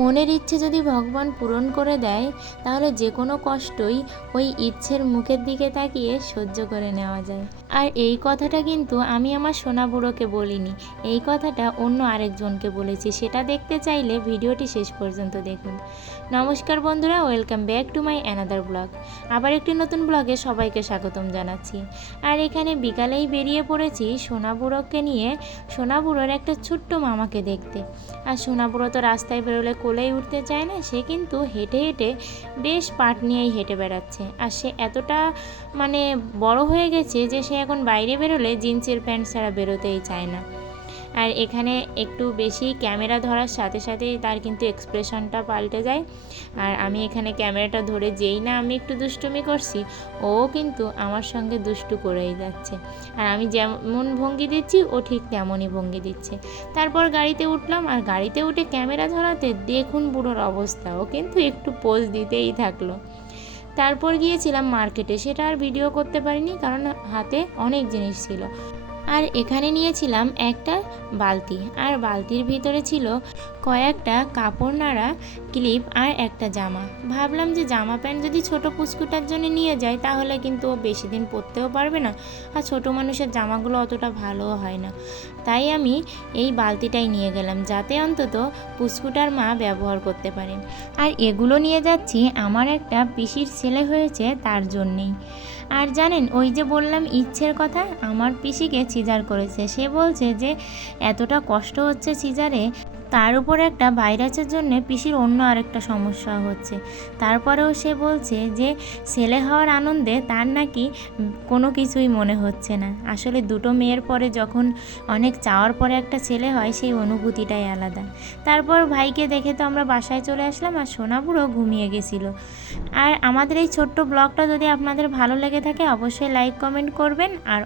মনের ইচ্ছে যদি ভগবান পূরণ করে দেয়, তাহলে যে কোনো কষ্টই ওই ইচ্ছের মুখের দিকে তাকিয়ে সহ্য করে নেওয়া যায়। আর এই কথাটা কিন্তু আমি আমার সোনা বুড়োকে বলিনি, এই কথাটা অন্য আরেকজনকে বলেছি। সেটা দেখতে চাইলে ভিডিওটি শেষ পর্যন্ত দেখুন। নমস্কার বন্ধুরা, welcome back to my another blog. আবার একটি নতুন ব্লগে সবাইকে স্বাগতম জানাচ্ছি। আর এখানে বিকালেই বেরিয়ে পড়েছি সোনা বুড়োকে নিয়ে, সোনা বুড়োর একটা ছোট্ট মামাকে দেখতে। আর সোনা বুড়ো তো রাস্তায় বেরোলে কোলেই উঠতে চায় না, সে কিন্তু হেঁটে হেঁটে বেশ পাট নিয়েই হেঁটে বেড়াচ্ছে। আর সে এতটা মানে বড় হয়ে গেছে যে সে এখন বাইরে বেরোলে জিন্সের প্যান্ট ছাড়া বেরোতেই চায় না। আর এখানে একটু বেশি ক্যামেরা ধরার সাথে সাথেই তার কিন্তু এক্সপ্রেশনটা পাল্টে যায়। আর আমি এখানে ক্যামেরাটা ধরে যেই না আমি একটু দুষ্টুমি করছি, ও কিন্তু আমার সঙ্গে দুষ্টু করেই যাচ্ছে। আর আমি যেমন ভঙ্গি দিচ্ছি, ও ঠিক তেমনই ভঙ্গি দিচ্ছে। তারপর গাড়িতে উঠলাম, আর গাড়িতে উঠে ক্যামেরা ধরাতে দেখুন বুড়োর অবস্থা, ও কিন্তু একটু পোজ দিতেই থাকল। তারপর গিয়েছিলাম মার্কেটে, সেটা আর ভিডিও করতে পারিনি, কারণ হাতে অনেক জিনিস ছিল। আর এখানে নিয়েছিলাম একটা বালতি। আর বালতির ভিতরে ছিল কয়েকটা কাপড় নাড়া, ক্লিপ আর একটা জামা। ভাবলাম যে জামা প্যান্ট যদি ছোট পুচকুটার জন্য নিয়ে যায় তাহলে কিন্তু ও বেশি দিন পরতেও পারবে না। আর ছোট মানুষের জামাগুলো অতটা ভালোও হয় না। তাই আমি এই বালতিটাই নিয়ে গেলাম, যাতে অন্তত পুচকুটার মা ব্যবহার করতে পারে। আর এগুলো নিয়ে যাচ্ছি, আমার একটা পিসির ছেলে হয়েছে, তার জন্যেই। আর জানেন, ওই যে বললাম ইচ্ছের কথা, আমার পিসিকে সিজার করেছে। সে বলছে যে, এতটা কষ্ট হচ্ছে সিজারে তার উপর একটা ভাইরাসের জন্য পিসির অন্য আরেকটা সমস্যা হচ্ছে। তারপরেও সে বলছে যে, ছেলে হওয়ার আনন্দে তার নাকি কোনো কিছুই মনে হচ্ছে না। আসলে দুটো মেয়ের পরে যখন অনেক চাওয়ার পরে একটা ছেলে হয়, সেই অনুভূতিটাই আলাদা। তারপর ভাইকে দেখে তো আমরা বাসায় চলে আসলাম আর সোনাপুরও ঘুমিয়ে গেছিল। আর আমাদের এই ছোট্ট ব্লগটা যদি আপনাদের ভালো লেগে থাকে, অবশ্যই লাইক, কমেন্ট করবেন আর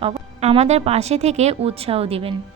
আমাদের পাশে থেকে উৎসাহ দিবেন।